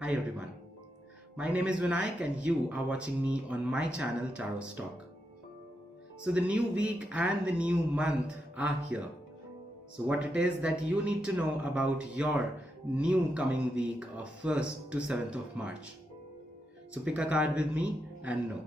Hi everyone, my name is Vinayak and you are watching me on my channel Tarot Stock. So the new week and the new month are here. So what it is that you need to know about your new coming week of 1st to 7th of March. So pick a card with me and know.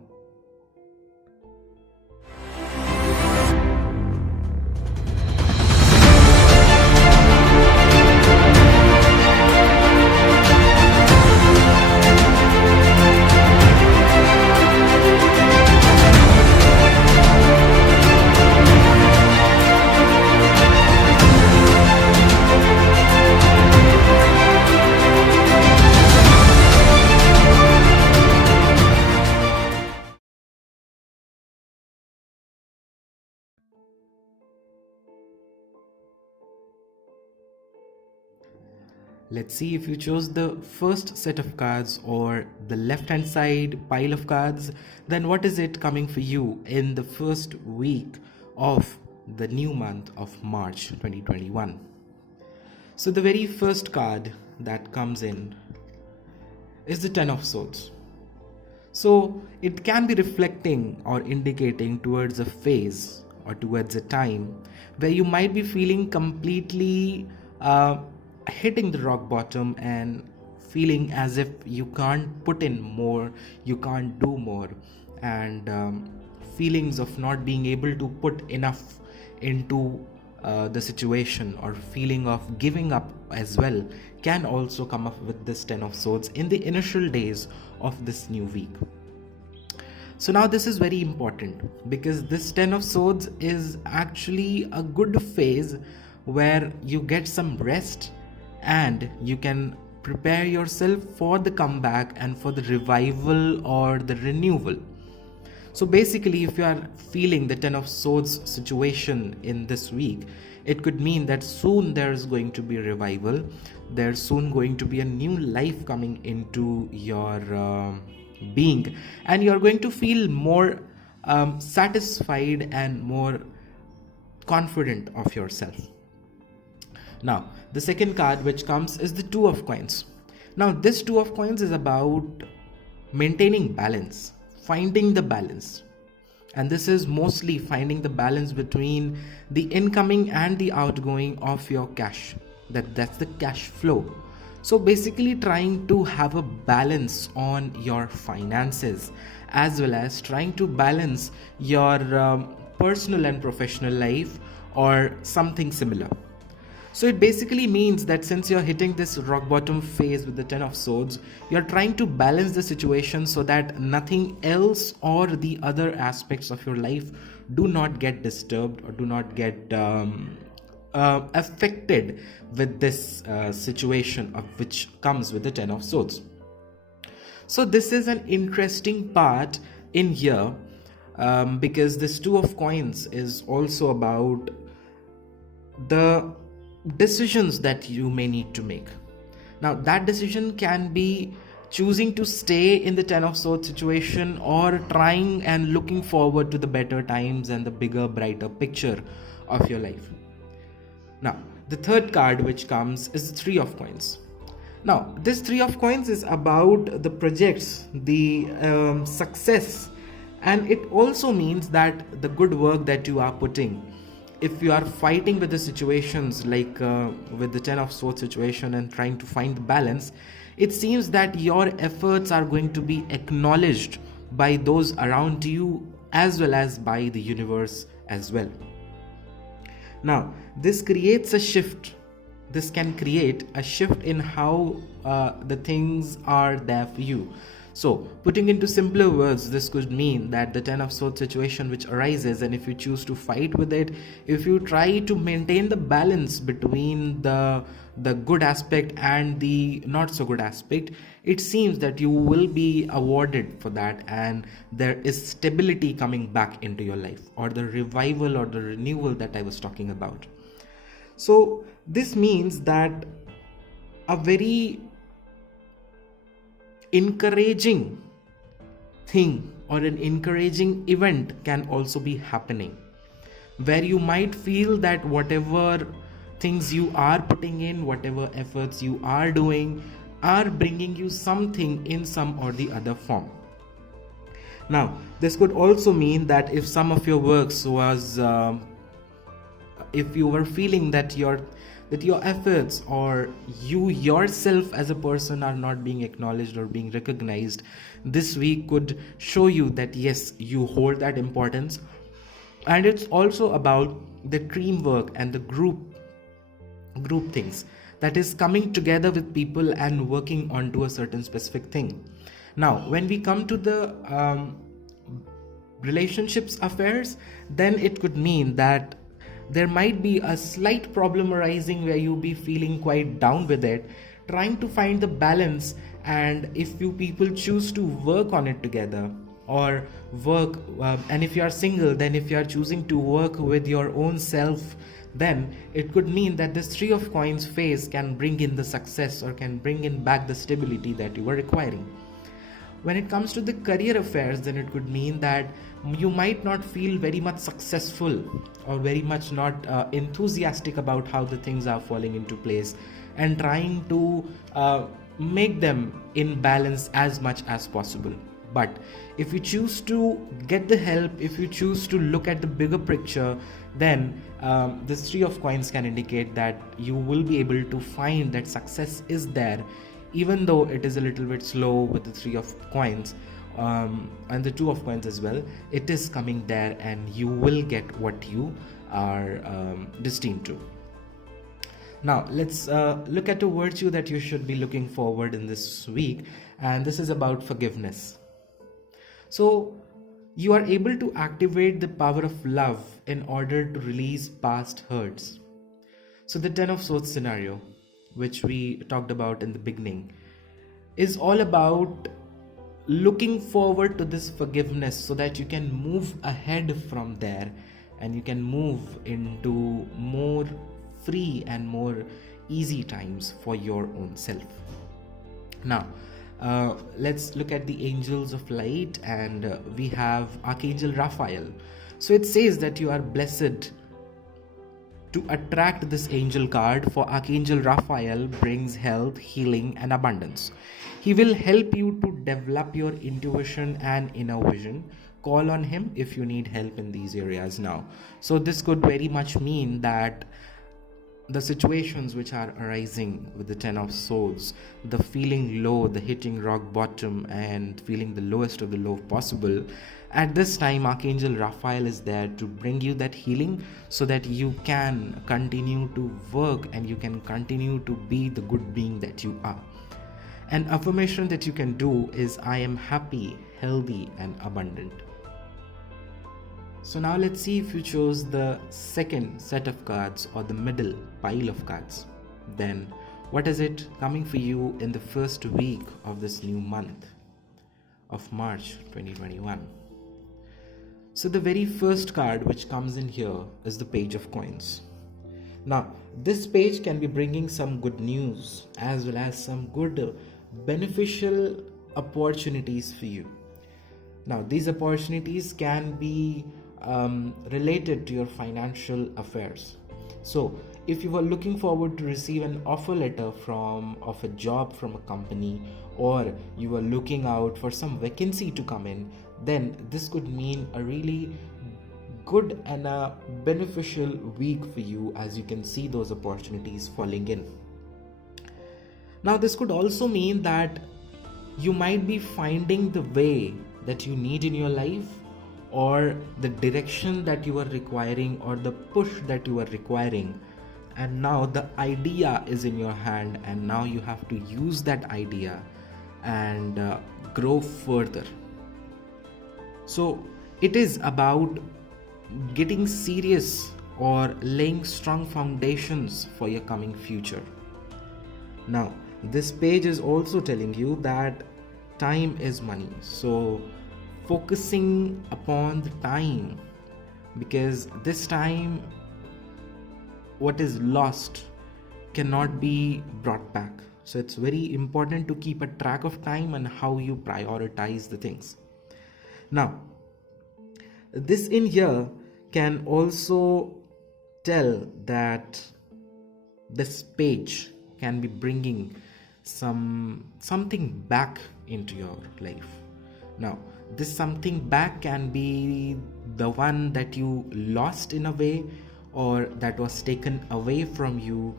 Let's see if you chose the first set of cards or the left hand side pile of cards, then what is it coming for you in the first week of the new month of March 2021. So the very first card that comes in is the Ten of Swords. So it can be reflecting or indicating towards a phase or towards a time where you might be feeling completely hitting the rock bottom and feeling as if you can't put in more, you can't do more, and feelings of not being able to put enough into the situation, or feeling of giving up as well, can also come up with this Ten of Swords in the initial days of this new week. So now this is very important because this Ten of Swords is actually a good phase where you get some rest and you can prepare yourself for the comeback and for the revival or the renewal. So basically, if you are feeling the Ten of Swords situation in this week, it could mean that soon there's going to be a revival, there's soon going to be a new life coming into your being, and you're going to feel more satisfied and more confident of yourself. Now, the second card which comes is the Two of Coins. Now, this Two of Coins is about maintaining balance, finding the balance. And this is mostly finding the balance between the incoming and the outgoing of your cash. That's the cash flow. So basically trying to have a balance on your finances, as well as trying to balance your personal and professional life or something similar. So it basically means that since you're hitting this rock bottom phase with the Ten of Swords, you're trying to balance the situation so that nothing else or the other aspects of your life do not get disturbed or do not get affected with this situation of which comes with the Ten of Swords. So this is an interesting part in here because this Two of Coins is also about the decisions that you may need to make. Now that decision can be choosing to stay in the Ten of Swords situation or trying and looking forward to the better times and the bigger, brighter picture of your life. Now the third card which comes is the Three of Coins. Now this Three of Coins is about the projects, the success, and it also means that the good work that you are putting. If you are fighting with the situations like with the Ten of Swords situation and trying to find the balance, it seems that your efforts are going to be acknowledged by those around you as well as by the universe as well. Now, this creates a shift. This can create a shift in how the things are there for you. So, putting into simpler words, this could mean that the Ten of Swords situation which arises, and if you choose to fight with it, if you try to maintain the balance between the good aspect and the not so good aspect, it seems that you will be awarded for that, and there is stability coming back into your life, or the revival or the renewal that I was talking about. So, this means that a very encouraging thing or an encouraging event can also be happening, where you might feel that whatever things you are putting in, whatever efforts you are doing, are bringing you something in some or the other form. Now, this could also mean that if some of your works was if you were feeling that your efforts or you yourself as a person are not being acknowledged or being recognized, this week could show you that yes, you hold that importance. And it's also about the teamwork and the group things, that is coming together with people and working onto a certain specific thing. Now, when we come to the relationships affairs, then it could mean that there might be a slight problem arising where you'll be feeling quite down with it, trying to find the balance. And if you people choose to work on it together or work, and if you are single, then if you are choosing to work with your own self, then it could mean that this Three of Coins phase can bring in the success or can bring in back the stability that you were requiring. When it comes to the career affairs, then it could mean that you might not feel very much successful or very much not enthusiastic about how the things are falling into place, and trying to make them in balance as much as possible. But if you choose to get the help, if you choose to look at the bigger picture, then this Three of Coins can indicate that you will be able to find that success is there, even though it is a little bit slow with the Three of Coins and the Two of Coins as well. It is coming there and you will get what you are destined to. Now, let's look at a virtue that you should be looking forward in this week, and this is about forgiveness. So, you are able to activate the power of love in order to release past hurts. So, the Ten of Swords scenario, which we talked about in the beginning, is all about looking forward to this forgiveness so that you can move ahead from there and you can move into more free and more easy times for your own self. Now, let's look at the angels of light, and we have Archangel Raphael. So it says that you are blessed to attract this angel card, for Archangel Raphael brings health, healing, and abundance. He will help you to develop your intuition and inner vision. Call on him if you need help in these areas now. So this could very much mean that the situations which are arising with the Ten of Swords, the feeling low, the hitting rock bottom and feeling the lowest of the low possible, at this time Archangel Raphael is there to bring you that healing so that you can continue to work and you can continue to be the good being that you are. An affirmation that you can do is, I am happy, healthy and abundant. So now let's see if you chose the second set of cards or the middle pile of cards. Then what is it coming for you in the first week of this new month of March 2021? So the very first card which comes in here is the Page of Coins. Now this page can be bringing some good news as well as some good beneficial opportunities for you. Now these opportunities can be related to your financial affairs. So if you were looking forward to receive an offer letter of a job from a company, or you were looking out for some vacancy to come in, then this could mean a really good and a beneficial week for you, as you can see those opportunities falling in. Now this could also mean that you might be finding the way that you need in your life, or the direction that you are requiring, or the push that you are requiring, and now the idea is in your hand and now you have to use that idea and grow further. So it is about getting serious or laying strong foundations for your coming future. Now this page is also telling you that time is money, so focusing upon the time, because this time what is lost cannot be brought back. So it's very important to keep a track of time and how you prioritize the things. Now this in here can also tell that this page can be bringing something back into your life. Now, this something back can be the one that you lost in a way, or that was taken away from you.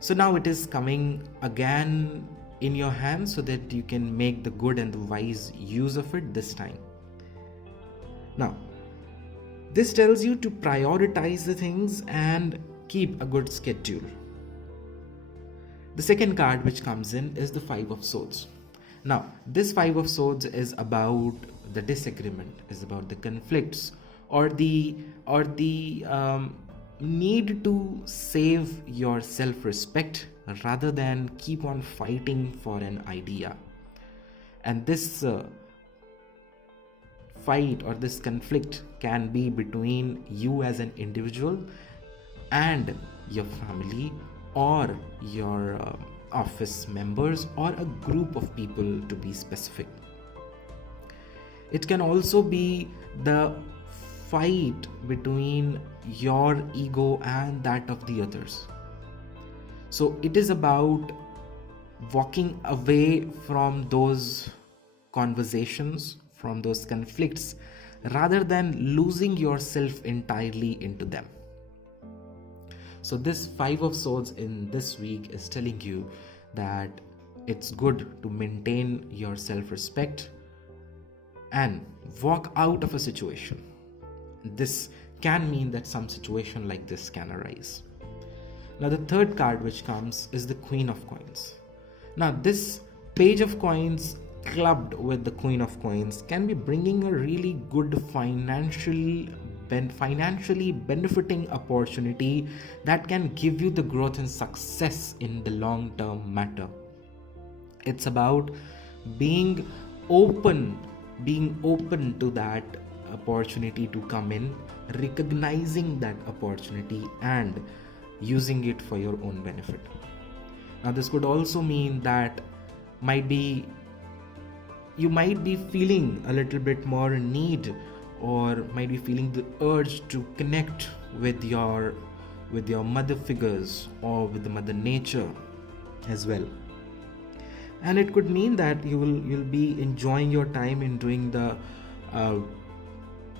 So now it is coming again in your hands so that you can make the good and the wise use of it this time. Now, this tells you to prioritize the things and keep a good schedule. The second card which comes in is the Five of Swords. Now, this Five of Swords is about the disagreement, is about the conflicts, or the need to save your self-respect rather than keep on fighting for an idea. And this fight or this conflict can be between you as an individual and your family, or your office members, or a group of people, to be specific. It can also be the fight between your ego and that of the others. So it is about walking away from those conversations, from those conflicts, rather than losing yourself entirely into them. So this Five of Swords in this week is telling you that it's good to maintain your self-respect and walk out of a situation. This can mean that some situation like this can arise. Now, the third card which comes is the Queen of Coins. Now, this Page of Coins clubbed with the Queen of Coins can be bringing a really good financially benefiting opportunity that can give you the growth and success in the long term matter. It's about being open to that opportunity to come in, recognizing that opportunity and using it for your own benefit. Now, this could also mean that you might be feeling a little bit more need, or might be feeling the urge to connect with your mother figures or with the mother nature as well. And it could mean that you'll be enjoying your time in doing the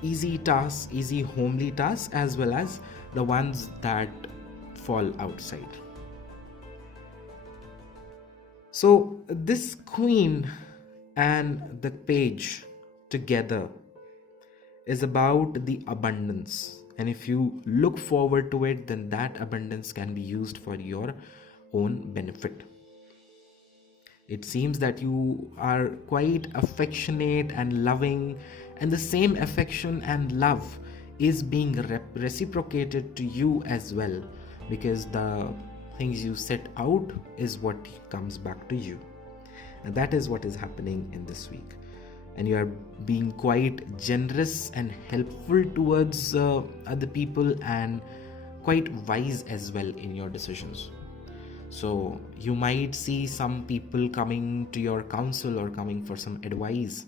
easy tasks, easy homely tasks, as well as the ones that fall outside. So this Queen and the Page together is about the abundance, and if you look forward to it, then that abundance can be used for your own benefit. It seems that you are quite affectionate and loving, and the same affection and love is being reciprocated to you as well, because the things you set out is what comes back to you. And that is what is happening in this week. And you are being quite generous and helpful towards other people, and quite wise as well in your decisions. So you might see some people coming to your counsel or coming for some advice.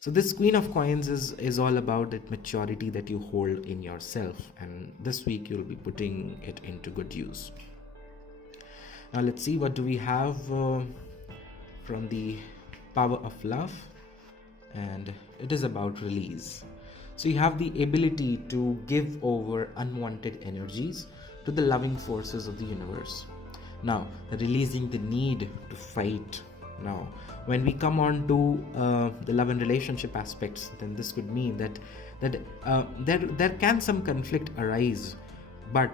So this Queen of Coins is all about that maturity that you hold in yourself, and this week you'll be putting it into good use. Now let's see, what do we have from the Power of Love? And it is about release. So you have the ability to give over unwanted energies to the loving forces of the universe. Now, releasing the need to fight. Now, when we come on to the love and relationship aspects, then this could mean that there can some conflict arise, but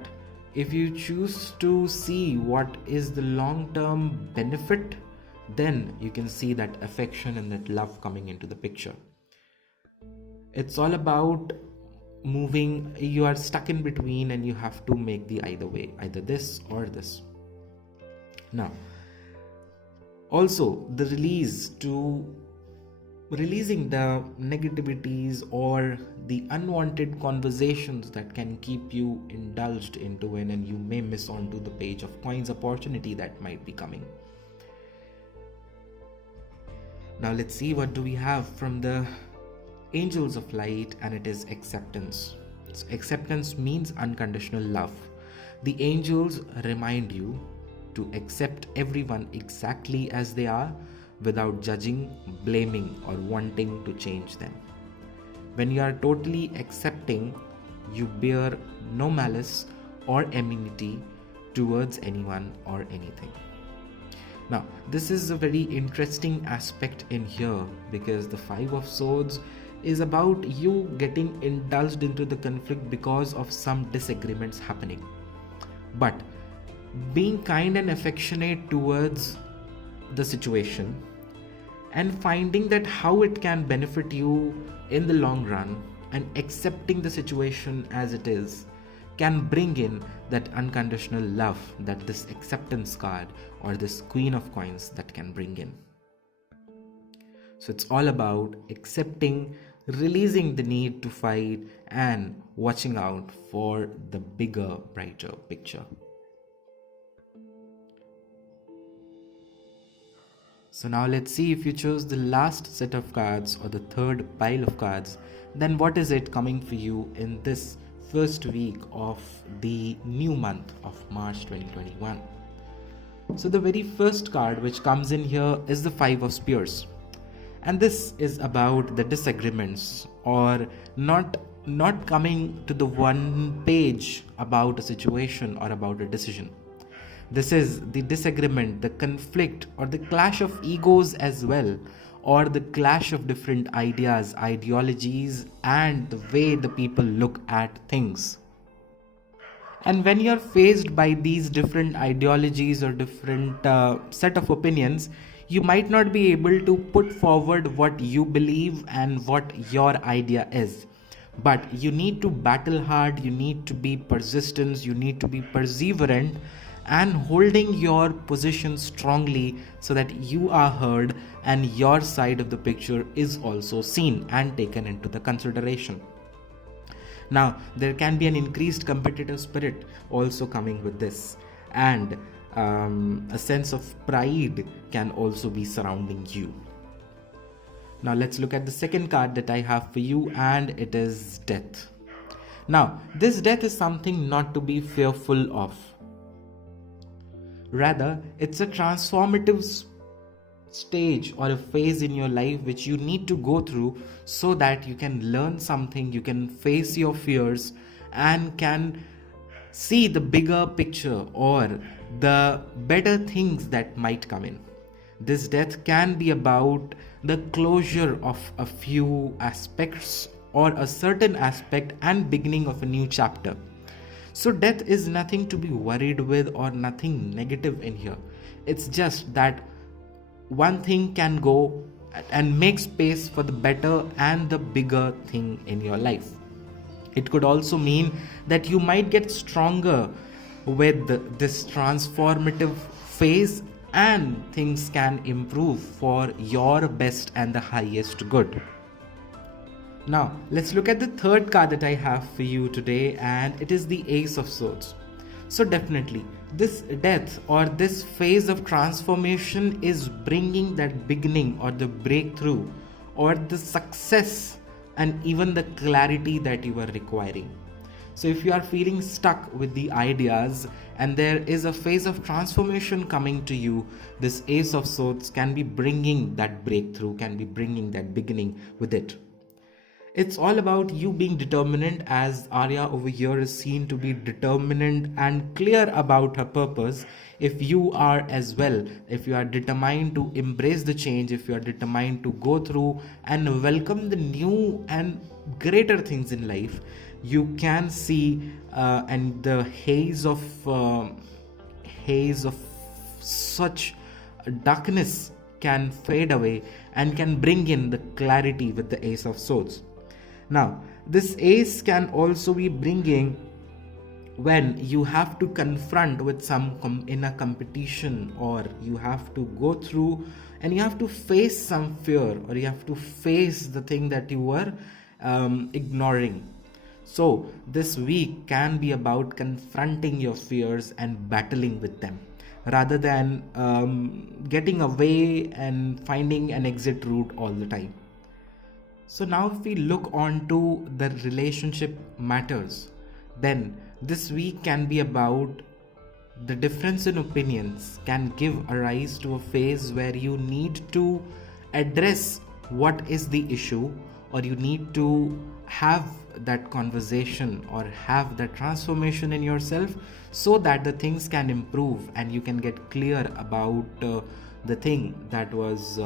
if you choose to see what is the long-term benefit, then you can see that affection and that love coming into the picture. It's all about moving. You are stuck in between and you have to make the either way, either this or this. Now, also the releasing the negativities or the unwanted conversations that can keep you indulged into it, and you may miss on to the Page of Coins opportunity that might be coming. Now let's see, what do we have from the Angels of Light, and it is acceptance. So acceptance means unconditional love. The angels remind you to accept everyone exactly as they are without judging, blaming, or wanting to change them. When you are totally accepting, you bear no malice or enmity towards anyone or anything. Now, this is a very interesting aspect in here, because the Five of Swords is about you getting indulged into the conflict because of some disagreements happening. But being kind and affectionate towards the situation and finding that how it can benefit you in the long run and accepting the situation as it is can bring in that unconditional love that this acceptance card or this Queen of Coins that can bring in. So it's all about accepting, releasing the need to fight, and watching out for the bigger, brighter picture. So now let's see, if you chose the last set of cards or the third pile of cards, then what is it coming for you in this first week of the new month of March 2021. So the very first card which comes in here is the Five of Spears. And this is about the disagreements or not coming to the one page about a situation or about a decision. This is the disagreement, the conflict, or the clash of egos as well, or the clash of different ideas, ideologies, and the way the people look at things. And when you're faced by these different ideologies or different set of opinions, you might not be able to put forward what you believe and what your idea is. But you need to battle hard, you need to be persistent, you need to be perseverant, and holding your position strongly so that you are heard and your side of the picture is also seen and taken into the consideration. Now, there can be an increased competitive spirit also coming with this, and a sense of pride can also be surrounding you. Now, let's look at the second card that I have for you, and it is Death. Now, this death is something not to be fearful of. Rather, it's a transformative stage or a phase in your life which you need to go through so that you can learn something, you can face your fears, and can see the bigger picture or the better things that might come in. This death can be about the closure of a few aspects or a certain aspect and beginning of a new chapter. So death is nothing to be worried with or nothing negative in here. It's just that one thing can go and make space for the better and the bigger thing in your life. It could also mean that you might get stronger with this transformative phase and things can improve for your best and the highest good. Now, let's look at the third card that I have for you today, and it is the Ace of Swords. So definitely, this death or this phase of transformation is bringing that beginning or the breakthrough or the success and even the clarity that you are requiring. So if you are feeling stuck with the ideas and there is a phase of transformation coming to you, this Ace of Swords can be bringing that breakthrough, can be bringing that beginning with it. It's all about you being determined, as Arya over here is seen to be determined and clear about her purpose. If you are as well, if you are determined to embrace the change, if you are determined to go through and welcome the new and greater things in life, you can see and the haze of such darkness can fade away and can bring in the clarity with the Ace of Swords. Now, this ace can also be bringing when you have to confront with some in a competition, or you have to go through and you have to face some fear, or you have to face the thing that you were ignoring. So this week can be about confronting your fears and battling with them, rather than getting away and finding an exit route all the time. So now if we look on to the relationship matters, then this week can be about the difference in opinions can give a rise to a phase where you need to address what is the issue, or you need to have that conversation or have that transformation in yourself, so that the things can improve and you can get clear about the thing that was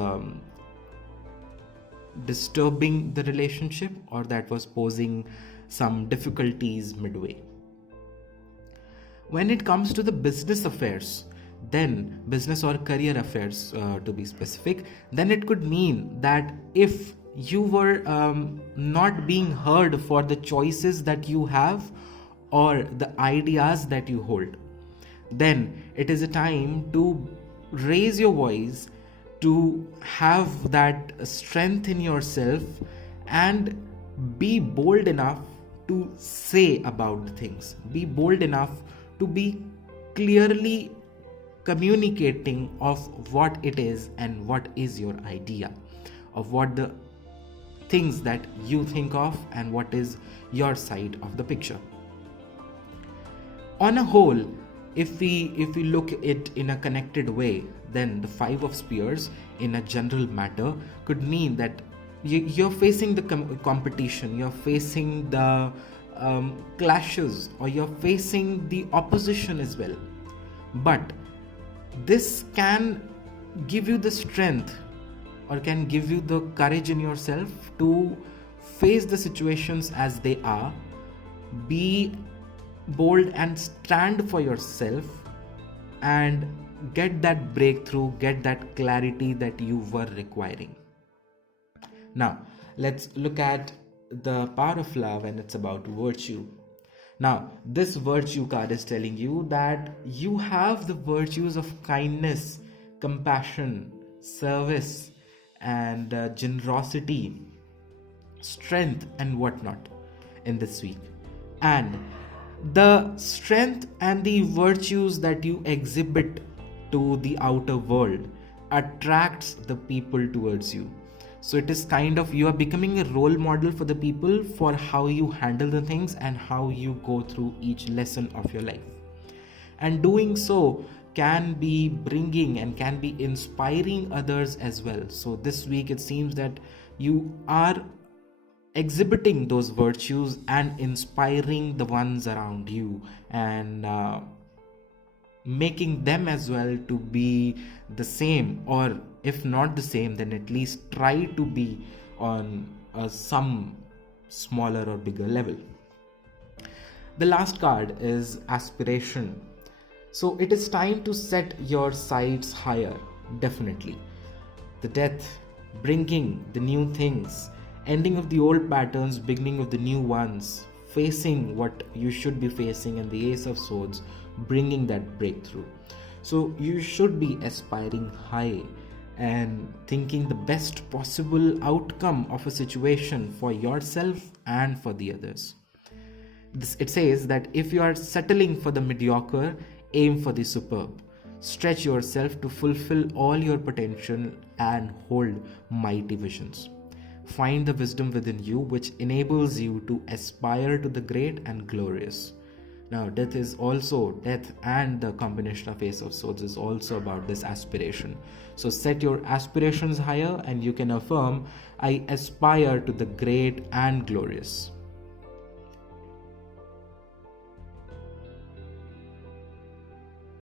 disturbing the relationship, or that was posing some difficulties midway. When it comes to the business affairs, then business or career affairs to be specific, then it could mean that if you were not being heard for the choices that you have or the ideas that you hold, then it is a time to raise your voice, to have that strength in yourself and be bold enough to say about the things. Be bold enough to be clearly communicating of what it is and what is your idea, of what the things that you think of and what is your side of the picture. On a whole, if we look at it in a connected way, then the Five of Spears in a general matter could mean that you're facing the competition, you're facing the clashes, or you're facing the opposition as well. But this can give you the strength, or can give you the courage in yourself to face the situations as they are, be bold and stand for yourself, and get that breakthrough, get that clarity that you were requiring. Now, let's look at the power of love, and it's about virtue. Now, this virtue card is telling you that you have the virtues of kindness, compassion, service, and generosity, strength, and whatnot in this week. And the strength and the virtues that you exhibit to the outer world attracts the people towards you. So it is kind of, you are becoming a role model for the people for how you handle the things and how you go through each lesson of your life. And doing so can be bringing and can be inspiring others as well. So this week it seems that you are exhibiting those virtues and inspiring the ones around you, and making them as well to be the same, or if not the same, then at least try to be on some smaller or bigger level. The last card is aspiration. So it is time to set your sights higher, definitely. The death, bringing the new things, ending of the old patterns, beginning of the new ones, facing what you should be facing, and the Ace of Swords, bringing that breakthrough. So you should be aspiring high and thinking the best possible outcome of a situation for yourself and for the others. It says that if you are settling for the mediocre, aim for the superb. Stretch yourself to fulfill all your potential and hold mighty visions. Find the wisdom within you which enables you to aspire to the great and glorious. Now, death and the combination of Ace of Swords is also about this aspiration. So set your aspirations higher and you can affirm, I aspire to the great and glorious.